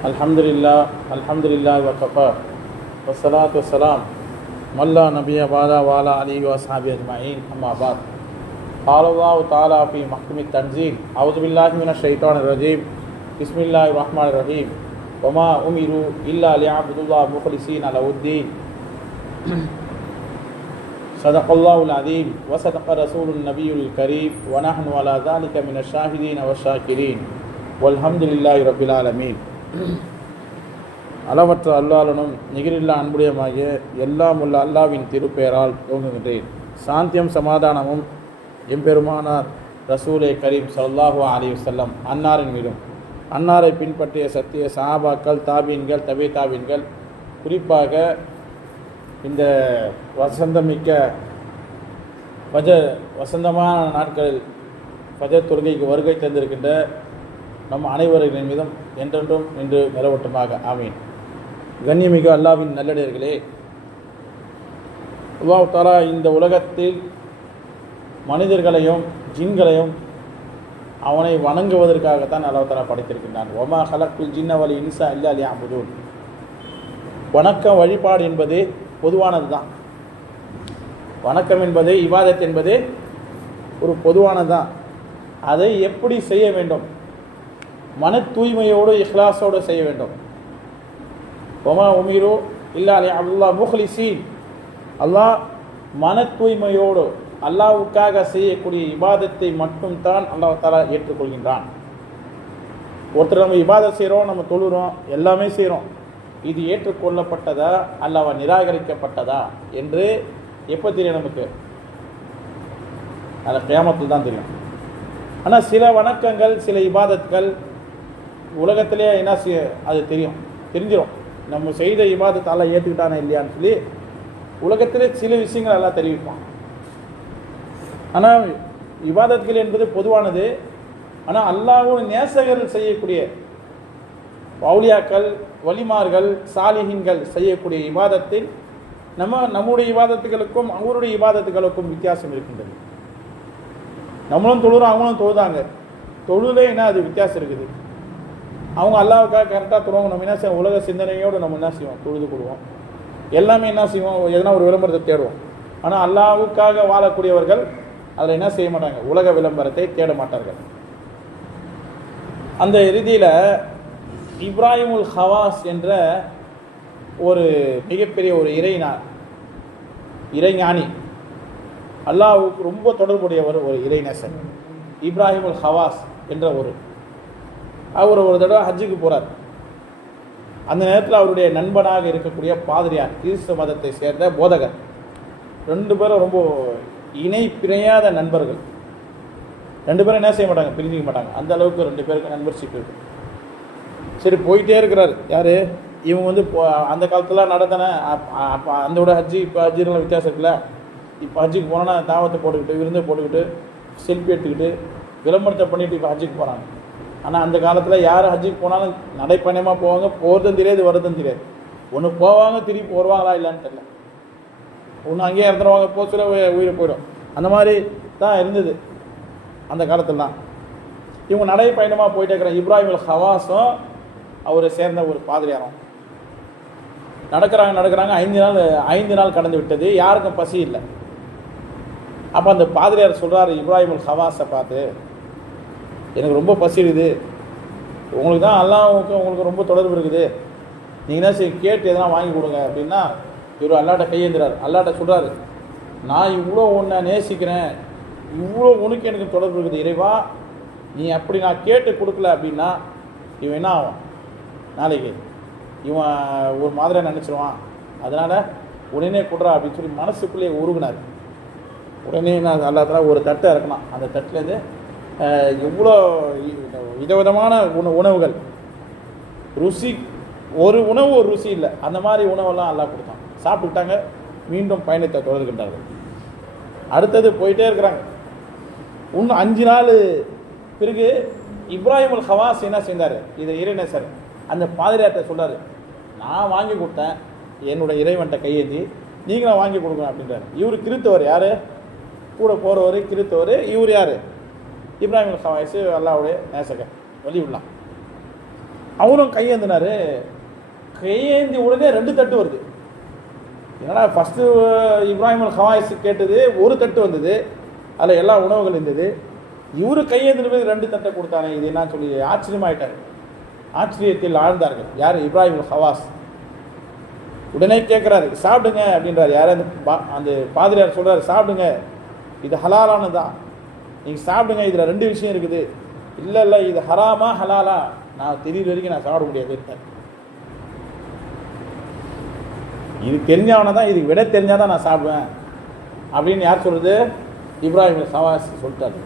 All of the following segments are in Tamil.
الحمد لله الحمد لله وكفى والصلاة والسلام من لا نبي بعد وعلى آله وأصحابه أجمعين أما بعد قال الله تعالى في محكم التنزيل أعوذ بالله من الشيطان الرجيم بسم الله الرحمن الرحيم وما أمروا إلا ليعبدوا الله مخلصين له الدين صدق الله العظيم وصدق رسول النبي الكريم ونحن على ذلك من الشاهدين والشاكرين والحمد لله رب العالمين அளவற்ற அல்லாளனும் நிகரில்லா அன்புடையமாகிய எல்லாம் உள்ள அல்லாவின் திருப்பெயரால் துவங்குகின்றேன். சாந்தியம் சமாதானமும் எம்பெருமானார் ரசூலே கரீம் ஸல்லல்லாஹு அலி செல்லம் அன்னாரின் மீதும். அன்னாரை பின்பற்றிய சத்திய சாபாக்கள் தாபீன்கள் தபே தாபீன்கள் குறிப்பாக இந்த வசந்தமிக்க வஜ வசந்தமான நாட்களில் பஜ தொழுகைக்கு வருகை தந்திருக்கின்ற நம் அனைவர்களின் மீதும் என்றென்றும் இன்று நிலவட்டமாக. ஆமீன். கண்ணியமிகு அல்லாவின் நல்லடியர்களே அல்லாஹ் தாலா இந்த உலகத்தில் மனிதர்களையும் ஜின்களையும் அவனை வணங்குவதற்காகத்தான் அல்லாஹ் தாலா படைத்திருக்கின்றான். ஒமா ஹலக்குல் ஜின்னவலி இன்சா இல்லா அலி அமுதூன் வணக்கம் வழிபாடு என்பது பொதுவானது தான் வணக்கம் என்பது இவாதத் என்பது ஒரு பொதுவானது தான் அதை எப்படி செய்ய வேண்டும்? மன தூய்மையோடு இஹ்லாஸோடு செய்ய வேண்டும். ஒமா உமீரோ இல்லா அலி அல்லாஹ் முஹ்லிசீன். அல்லாஹ் மன தூய்மையோடு அல்லாவுக்காக செய்யக்கூடிய இபாதத்தை மட்டும் தான் அல்லாஹ் தாலா ஏற்றுக்கொள்கின்றான். ஒருத்தர் நம்ம இபாதத் செய்கிறோம் நம்ம தொழுகிறோம் எல்லாமே செய்கிறோம் இது ஏற்றுக்கொள்ளப்பட்டதா? அல்லவா நிராகரிக்கப்பட்டதா? என்று எப்போ தெரியும் நமக்கு? அதில் கேமத்தில் தான் தெரியும். ஆனால் சில வணக்கங்கள் சில இபாதத்கள் உலகத்திலே என்ன செய்ய அது தெரியும். தெரிஞ்சிடும் நம்ம செய்த இபாதத்தை எல்லாம் ஏற்றுக்கிட்டானே இல்லையான்னு சொல்லி உலகத்திலே சில விஷயங்கள் எல்லாம் தெரிவிப்பான். ஆனால் இபாதத்கள் என்பது பொதுவானது. ஆனால் அல்லாவும் நேசகர்கள் செய்யக்கூடிய அவுலியாக்கள் வலிமார்கள் சாலிஹின்கள் செய்யக்கூடிய இபாதத்தில் நம்ம நம்முடைய விவாதத்துகளுக்கும் அவருடைய விவாதத்துகளுக்கும் வித்தியாசம் இருக்கின்றது. நம்மளும் தொழுறோம் அவங்களும் தொழுதாங்க. தொழுலே என்ன அது வித்தியாசம் இருக்குது? அவங்க அல்லாவுக்காக கரெக்டாக தொழுவாங்க நம்ம என்ன செய்வோம்? உலக சிந்தனையோடு நம்ம என்ன செய்வோம்? தொழுது கொடுவோம் எல்லாமே என்ன செய்வோம்? எதனா ஒரு விளம்பரத்தை தேடுவோம். ஆனால் அல்லாவுக்காக வாழக்கூடியவர்கள் அதில் என்ன செய்ய மாட்டாங்க? உலக விளம்பரத்தை தேட மாட்டார்கள். அந்த இறுதியில் இப்ராஹிமுல் ஹவாஸ் என்ற ஒரு மிகப்பெரிய ஒரு இறைஞா இறைஞானி அல்லாவுக்கு ரொம்ப தொடர்புடையவர் ஒரு இறைநேசன் இப்ராஹிமுல் ஹவாஸ் என்ற ஒரு அவர் ஒரு தடவை ஹஜ்ஜுக்கு போகிறார் அந்த நேரத்தில் அவருடைய நண்பனாக இருக்கக்கூடிய பாதிரியார் கிறிஸ்துவ மதத்தை சேர்ந்த போதகர். ரெண்டு பேரும் ரொம்ப இணை பிணையாத நண்பர்கள். ரெண்டு பேரும் என்ன செய்ய மாட்டாங்க? பிரிஞ்சிக்க மாட்டாங்க. அந்த அளவுக்கு ரெண்டு பேருக்கு நண்பர்ஷிப் இருக்கு. சரி போயிட்டே இருக்கிறார். யார்? இவங்க வந்து அந்த காலத்தில் நடத்தின அப்போ அந்தோட ஹஜ்ஜி இப்போ ஹஜ்ஜிலாம் வித்தியாசம் இருக்குல்ல. இப்போ ஹஜ்ஜிக்கு போனால் தாவத்தை போட்டுக்கிட்டு விருந்து போட்டுக்கிட்டு செல்ஃபி எடுத்துக்கிட்டு விளம்பரத்தை பண்ணிவிட்டு இப்போ ஹஜ்ஜிக்கு போகிறாங்க ஆனால் அந்த காலத்தில் யார் ஹஜ்ஜுக்கு போனாலும் நடைப்பயணமாக போவாங்க போகிறதும் தெரியாது வர்றதும் தெரியாது. ஒன்று போவாங்க திருப்பி வருவாங்களா இல்லைன்னு தெரியல. ஒன்று அங்கேயே இறந்துருவாங்க போக சொல்ல உயிரை போயிடும் அந்த மாதிரி தான் இருந்தது அந்த காலத்துலலாம். இவங்க நடைப்பயணமாக போயிட்டே இருக்கிற இப்ராஹிம் அல் ஹவாஸும் அவரை சேர்ந்த ஒரு பாதிரியாரம். நடக்கிறாங்க நடக்கிறாங்க ஐந்து நாள் ஐந்து நாள் கடந்து விட்டது யாருக்கும் பசி இல்லை. அப்போ அந்த பாதிரியார் சொல்கிறார் இப்ராஹிம் அல் ஹவாஸை பார்த்து எனக்கு ரொம்ப பசி இருக்குது உங்களுக்கு தான் அல்லாவுக்கும் உங்களுக்கு ரொம்ப தொடர்பு இருக்குது. நீங்கள் என்ன சரி கேட்டு எதனா வாங்கி கொடுங்க அப்படின்னா இவர் அல்லாட்ட கையேந்துறாரு. அல்லாட்ட சொல்கிறாரு நான் இவ்வளோ உன்னை நேசிக்கிறேன். இவ்வளோ உனக்கு எனக்கு தொடர்பு இருக்குது. இறைவா நீ அப்படி நான் கேட்டு கொடுக்கல அப்படின்னா இவன் என்ன ஆகும் நாளைக்கு இவன் ஒரு மாதிரியாக நினச்சிருவான். அதனால் உடனே கொடுறா அப்படின்னு சொல்லி மனசுக்குள்ளேயே உருகுனார். உடனே நான் அல்லா ஒரு தட்டை இறக்கலாம் அந்த தட்டுலேருந்து எவ்வளோ விதவிதமான உண உணவுகள். ருசி ஒரு உணவு ஒரு ருசி இல்லை. அந்த மாதிரி உணவெல்லாம் எல்லாம் கொடுத்தான். சாப்பிட்டுக்கிட்டாங்க. மீண்டும் பயணத்தை தொடர்கின்றார்கள். அடுத்தது போயிட்டே இருக்கிறாங்க. இன்னும் அஞ்சு நாள் பிறகு இப்ராஹிம் அல் ஹவாஸ் என்ன செஞ்சார்? இது இறைநேசர் அந்த பாதிரியார்கிட்ட சொல்கிறார் நான் வாங்கி கொடுத்தேன். என்னோட இறைவன்கிட்ட கையேந்தி நீங்களும் வாங்கி கொடுக்கணும் அப்படின்றார். இவர் கிறித்தவர் யார்? கூட போகிறவர் கிறித்தவர் இவர் யார்? இப்ராஹிம் சவாய்ஸு ஹவாஸ் அல்லாவுடைய நேசகர் வலியுல்லா அவரும் கையேந்தினார் கையேந்தி உடனே ரெண்டு தட்டு வருது. என்னடா ஃபஸ்ட்டு இப்ராஹிம் அல் கேட்டது ஒரு தட்டு வந்தது. அதில் எல்லா உணவுகள் இருந்தது. இவர் கையேந்தின ரெண்டு தட்டை கொடுத்தானே இது என்ன சொல்லி ஆச்சரியமாயிட்டார். ஆச்சரியத்தில் ஆழ்ந்தார்கள். யார்? Ibrahim Khawas. உடனே கேட்குறாரு சாப்பிடுங்க அப்படின்றார். யார் அந்த பா- அந்த பாதிரியார் சொல்கிறார் சாப்பிடுங்க. இது ஹலாலானது? தான் நீங்கள் சாப்பிடுங்க இதில் ரெண்டு விஷயம் இருக்குது. இல்லை இல்லை இது ஹராமா ஹலாலா? நான் தெரியுற வரைக்கும் நான் சாப்பிட முடியாது இது தெரிஞ்சவனை தான் இதுக்கு விட தெரிஞ்சாதான் நான் சாப்பிடுவேன். அப்படின்னு யார் சொல்கிறது இப்ராஹிம் சவாஸ் சொல்லிட்டாரு.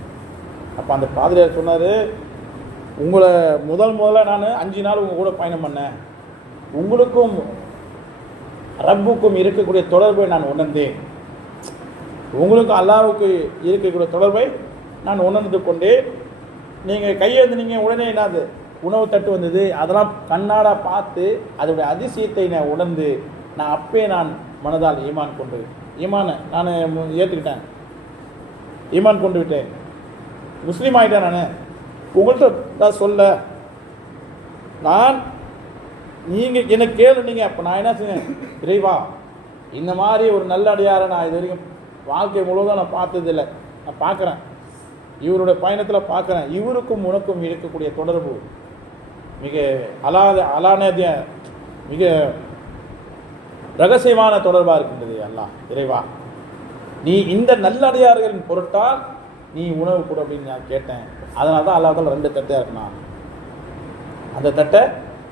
அப்போ அந்த பாதிரியார் சொன்னார் உங்களை முதல் முதல்ல நான் அஞ்சு நாள் உங்கள் கூட பயணம் பண்ணேன். உங்களுக்கும் ரப்புக்கும் இருக்கக்கூடிய தொடர்பை நான் உணர்ந்தேன். உங்களுக்கும் அல்லாவுக்கு இருக்கக்கூடிய தொடர்பை நான் உணர்ந்து கொண்டு நீங்கள் கையெழுந்தினீங்க உடனே என்னது உணவு தட்டு வந்தது அதெல்லாம் கண்ணாடாக பார்த்து அதோடைய அதிசயத்தை நான் உணர்ந்து நான் அப்பே நான் மனதால் ஈமான் கொண்டு ஈமானை நான் ஏற்றுக்கிட்டேன் ஈமான் கொண்டு விட்டேன். முஸ்லீம் ஆகிட்டேன் நான். உங்கள்கிட்ட சொல்ல நான் நீங்கள் என்ன கேளுனீங்க அப்போ நான் என்ன செய்வேன்? இறைவா இந்த மாதிரி ஒரு நல்ல அடியாரை நான் இது வரைக்கும் வாழ்க்கை முழுவதும் நான் பார்த்ததில்லை. நான் பார்க்குறேன். இவருடைய பயணத்தில் பார்க்குறேன் இவருக்கும் உனக்கும் இருக்கக்கூடிய தொடர்பு மிக அலாத அலானதிய மிக ரகசியமான தொடர்பாக இருக்கின்றது அல்லாஹ் இறைவா. நீ இந்த நல்லடியார்களின் பொருட்டால் நீ உணவு கொடு அப்படின்னு நான் கேட்டேன். அதனால தான் அல்லாஹ் ரெண்டு தட்டாக இருக்கணும் அந்த தட்டை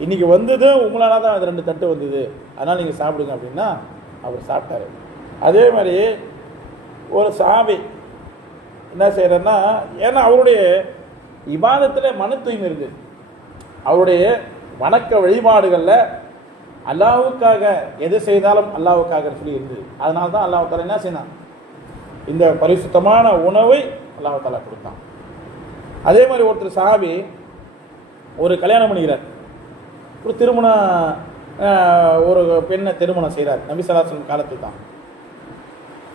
இன்னைக்கு வந்தது உங்களால தான் அது ரெண்டு தட்டு வந்தது. அதனால் நீங்கள் சாப்பிடுங்க அப்படின்னா அவர் சாப்பிட்டாரு. அதே மாதிரி ஒரு சாவி என்ன செய்கிறேன்னா ஏன்னா அவருடைய இபாதத்தில் மன தூய்மை இருக்குது அவருடைய வணக்க வழிபாடுகளில் அல்லாவுக்காக எது செய்தாலும் அல்லாவுக்காக சொல்லி இருந்தது அதனால தான் அல்லாஹ் என்ன செய்தான் இந்த பரிசுத்தமான உணவை அல்லாஹால கொடுத்தான். அதே மாதிரி ஒருத்தர் சாபி ஒரு கல்யாணம் பண்ணிக்கிறார். ஒரு திருமணம் ஒரு பெண்ணை திருமணம் செய்கிறார் நபி சலாசன் காலத்தில் தான்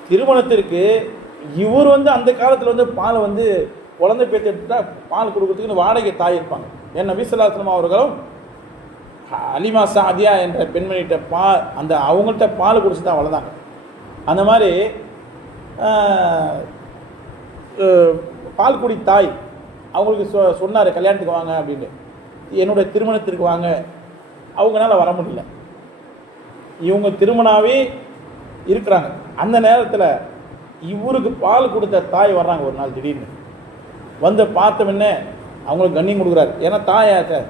திருமணத்திற்கு இவர் வந்து அந்த காலத்தில் வந்து பால் வந்து குழந்தை பேத்து பால் கொடுக்கறதுக்குன்னு வாடகை தாய் இருப்பாங்க. என் நபி அவர்களும் அலிமா சாதியா என்ற பெண்மணிகிட்ட பால் அந்த அவங்கள்ட்ட பால் குடிச்சு தான் வளர்ந்தாங்க. அந்த மாதிரி பால் குடி தாய் அவங்களுக்கு சொ சொன்னார் கல்யாணத்துக்கு வாங்க அப்படின்னு. என்னுடைய திருமணத்திற்கு வாங்க. அவங்களால வர முடியல. இவங்க திருமணாவே இருக்கிறாங்க. அந்த நேரத்தில் இவருக்கு பால் கொடுத்த தாய் வர்றாங்க ஒரு நாள் திடீர்னு. வந்து பார்த்தவொடனே அவங்களுக்கு கண்ணியம் கொடுக்குறாரு. ஏன்னா தாயாக்க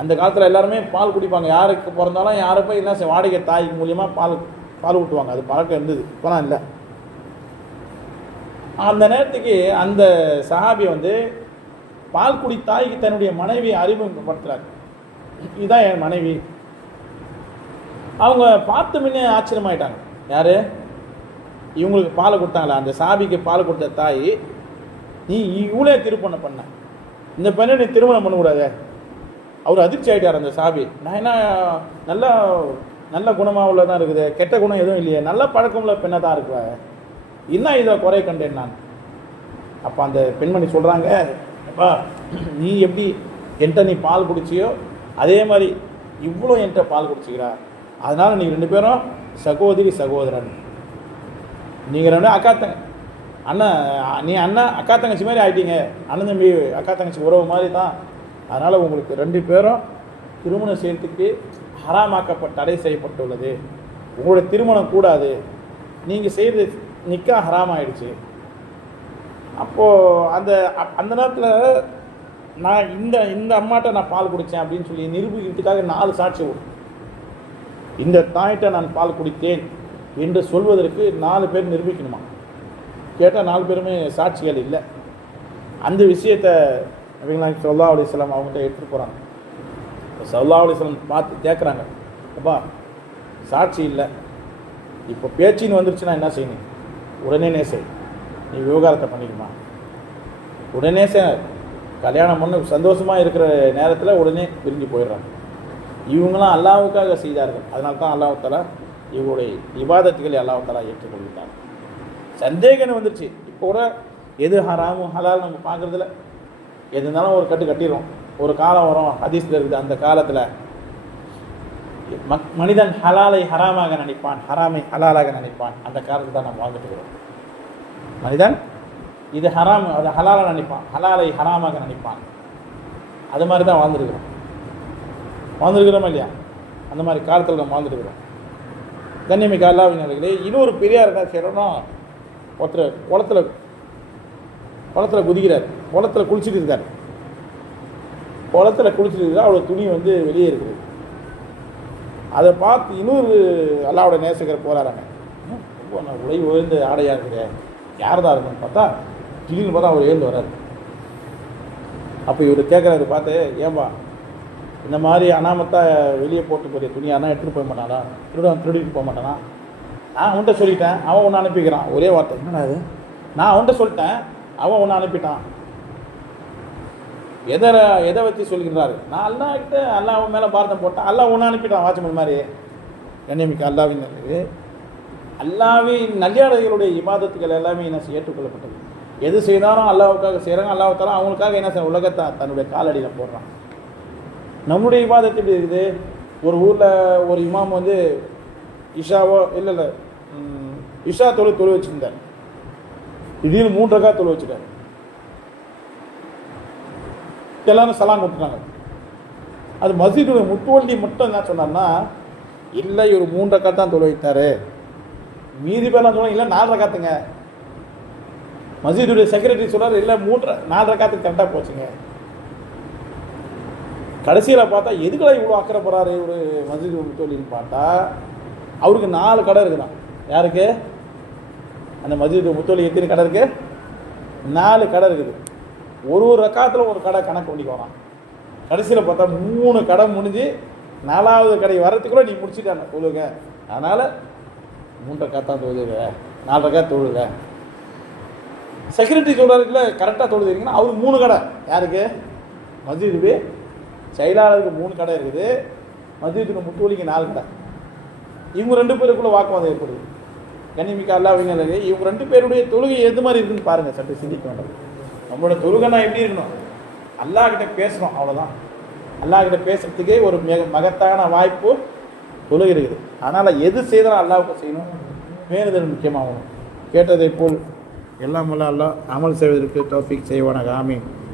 அந்த காலத்தில் எல்லாருமே பால் குடிப்பாங்க. யாருக்கு பிறந்தாலும் யாரை போய் என்ன செய்ய வாடகை தாய் மூலியமாக பால் பால் ஊட்டுவாங்க. அது பழக்கம் இருந்தது. இப்போலாம் இல்லை. அந்த நேரத்துக்கு அந்த சஹாபி வந்து பால்குடி தாய்க்கு தன்னுடைய மனைவியை அறிமுகப்படுத்துகிறார் இதுதான் என் மனைவி. அவங்க பார்த்த முன்னே ஆச்சரியமாயிட்டாங்க. யார்? இவங்களுக்கு பால் கொடுத்தாங்களா? அந்த சாபிக்கு பால் கொடுத்த தாய் நீ இவளே திருப்பணம் பண்ண. இந்த பெண்ணை நீ திருமணம் பண்ணக்கூடாதே. அவர் அதிர்ச்சி ஆகிட்டார் அந்த சாபி. நான் என்ன நல்ல நல்ல குணமாக உள்ளதான் இருக்குது? கெட்ட குணம் எதுவும் இல்லையே. நல்ல பழக்கம் உள்ள பெண்ணை தான் இருக்கிற என்ன இதை குறை கண்டேன் நான்? அப்போ அந்த பெண்மணி சொல்கிறாங்க அப்பா நீ எப்படி என்கிட்ட நீ பால் குடிச்சியோ அதே மாதிரி இவ்வளோ என்கிட்ட பால் குடிச்சிக்கிறா. அதனால் நீங்கள் ரெண்டு பேரும் சகோதரி சகோதரன். நீங்கள் ரெண்டு அக்கா தங்க அண்ணன் நீ அண்ணா அக்கா தங்கச்சி மாதிரி ஆகிட்டீங்க அண்ணன் தம்பி அக்கா தங்கச்சி உறவு மாதிரி தான். அதனால் உங்களுக்கு ரெண்டு பேரும் திருமணம் செய்யறதுக்கு ஹராமாக்கப்பட்ட தடை செய்யப்பட்டுள்ளது. உங்களுடைய திருமணம் கூடாது. நீங்கள் செய்கிறது நிக்கா ஹராம் ஆயிடுச்சு அப்போது அந்த அப்- அந்த நேரத்தில் நான் இந்த இந்த அம்மாட்ட நான் பால் குடித்தேன் அப்படின்னு சொல்லி நிரூபிக்கிறதுக்காக நாலு சாட்சி இந்த தாயிட்ட நான் பால் குடித்தேன். என்று சொல்வதற்கு நாலு பேர் நிரூபிக்கணுமா? கேட்டால் நாலு பேருமே சாட்சிகள் இல்லை. அந்த விஷயத்தை நபிகளாம் சல்லா அலிஸ்லாம் அவங்ககிட்ட எடுத்துகிட்டு போகிறாங்க சல்லா அலிஸ்லாம் பார்த்து கேட்குறாங்க அப்பா சாட்சி இல்லை. இப்போ பேச்சின்னு வந்துருச்சுன்னா என்ன செய்யணும்? உடனே செய். நீ விவகாரத்தை பண்ணிக்குமா உடனே செய் கல்யாணம் பண்ண சந்தோஷமாக இருக்கிற நேரத்தில் உடனே பிரிஞ்சு போயிடுறாங்க. இவங்களாம் அல்லாவுக்காக செய்தார்கள். அதனால தான் அல்லாஹ் இவங்களுடைய இபாதத்துகளை அல்லாஹ் தலா ஏற்றுக்கொள்கிறார் சந்தேகம் வந்துருச்சு. இப்போ கூட எது ஹராமும் ஹலால் நம்ம பார்க்குறதுல எது இருந்தாலும் ஒரு கட்டு கட்டிடுறோம். ஒரு காலம் வரும் ஹதீஸில் இருக்குது அந்த காலத்தில் மக் மனிதன் ஹலாலை ஹராமாக நினைப்பான் ஹராமை ஹலாலாக நினைப்பான். அந்த காலத்தில் தான் நம்ம வாழ்ந்துட்டு இருக்கிறோம் மனிதன் இது ஹராம் அது ஹலாலாக நினைப்பான் ஹலாலை ஹராமாக நினைப்பான். அது மாதிரி தான் வாழ்ந்துருக்கிறோம். வாழ்ந்துருக்கிறோமா இல்லையா? அந்த மாதிரி காலத்தில் நம்ம வாழ்ந்துருக்கிறோம் கண்ணியமிக்க அல்லாவினர்களே இன்னொரு பெரியார் என்ன செய்கிறோன்னா ஒருத்தர் குளத்துல குளத்துல குதிக்கிறார். குளத்துல குளிச்சுட்டு இருந்தார். குளத்துல குளிச்சுட்டு இருந்தால் அவ்வளோ துணி வந்து வெளியே இருக்குது. அதை பார்த்து இன்னொரு அல்லாவோட நேசகர் போகிறாராங்க ரொம்ப நான் உடை உயர்ந்த ஆடையாக இருக்கிறேன் யார் தான் இருக்குன்னு பார்த்தா திடீர்னு பார்த்தா அவர் எழுந்து வர்றாரு. அப்போ இவர் கேட்குறாரு பார்த்து ஏன்பா இந்த மாதிரி அனாமத்தா வெளியே போட்டு போகிற துணியானா எடுத்துகிட்டு போக மாட்டானா திருட திருடிட்டு போக மாட்டானா? நான் அவன்கிட்ட சொல்லிட்டேன். அவன் ஒன்று அனுப்பிக்கிறான். ஒரே வார்த்தை. என்னடா அது நான் அவன்கிட்ட சொல்லிட்டேன். அவன் ஒன்று அனுப்பிட்டான். எதை எதை வச்சு சொல்கிறாரு நான் அல்லா கிட்ட அல்லாஹ் அவன் மேலே பாரதம் போட்டேன் அல்லாஹ் ஒன்று அனுப்பிட்டான் வாட்ச்மேன் மாதிரி கண்ணியமிக்க அல்லாவின் அல்லாவின் நல்லியாளர்களுடைய இபாதத்துகள் எல்லாமே என்ன ஏற்றுக்கொள்ளப்பட்டது. எது செய்தாலும் அல்லாவுக்காக செய்கிறாங்க அல்லாஹால அவங்களுக்காக என்ன செய்ய உலகத்தை தன்னுடைய காலடியில் போடுறான். நம்முடைய இபாதத்து எப்படி இருக்குது? ஒரு ஊரில் ஒரு இமாம் வந்து இஷாவோ இல்லை இல்லை இஷா தொழில் தொழில் வச்சுருந்தார். திடீர்னு மூன்று ரக்கா தொழில் வச்சுட்டார். எல்லாரும் சலாம் கொடுத்துட்டாங்க. அது மஸ்ஜிதுடைய முத்துவண்டி மட்டும் என்ன சொன்னார்னா இல்லை இவர் மூன்று ரக்கா தான் தொழில் வைத்தார். மீதி பேர்லாம் சொன்னாங்க இல்லை நாலு ரக்காத்துங்க மசீதுடைய செக்ரட்டரி சொன்னார் இல்லை மூன்று நாலு ரக்காத்துக்கு கரெக்டாக போச்சுங்க. கடைசியில் பார்த்தா எதுக்குடா இவ்வளோ அக்கறை போகிறாரு இவர் முத்தோலின்னு பார்த்தா அவருக்கு நாலு கடை இருக்குதான் யாருக்கு? அந்த மதுரை முத்தோலி எத்தனை கடை இருக்குது நாலு கடை இருக்குது. ஒரு ஒரு ரக்காத்தில் ஒரு கடை கணக்கு பண்ணிக்கு வரான். கடைசியில் பார்த்தா மூணு கடை முடிஞ்சு நாலாவது கடை வர்றதுக்குள்ள நீ முடிச்சிட்டாங்க தொழுக அதனால் மூன்று ரக்காத்தான் தொழுதுங்க நாலு ரக்கா தொழுக செக்யூரிட்டி சொல்கிறாருக்குள்ள கரெக்டாக தொழுதுறீங்கன்னா அவருக்கு மூணு கடை. யாருக்கு? மஸ்ஜிதுக்கு செயலாளருக்கு மூணு கடை இருக்குது. மதியத்துக்கு முட்டுவலிக்கு நாலு கடை. இவங்க ரெண்டு பேருக்குள்ளே வாக்குவாதம் ஏற்படுது. கனிமிக்க அல்லாவிங்க இவங்க ரெண்டு பேருடைய தொழுகை எது மாதிரி இருக்குன்னு பாருங்கள் சற்று சிந்திக்க வேண்டாம் நம்மளோட தொழுகைனா எப்படி இருக்கணும்? அல்லாஹ் கிட்ட பேசணும் அவ்வளோதான் அல்லாஹ் கிட்ட பேசுறதுக்கே ஒரு மிக மகத்தான வாய்ப்பு தொழுகை இருக்குது. அதனால் எது செய்தாலும் அல்லாவுக்கு செய்யணும். வேண்டுதல் முக்கியமாகணும்? கேட்டதை போல் எல்லாம் வல்ல அமல் செய்வதற்கு டாபிக் செய்வானாக. ஆமீன்.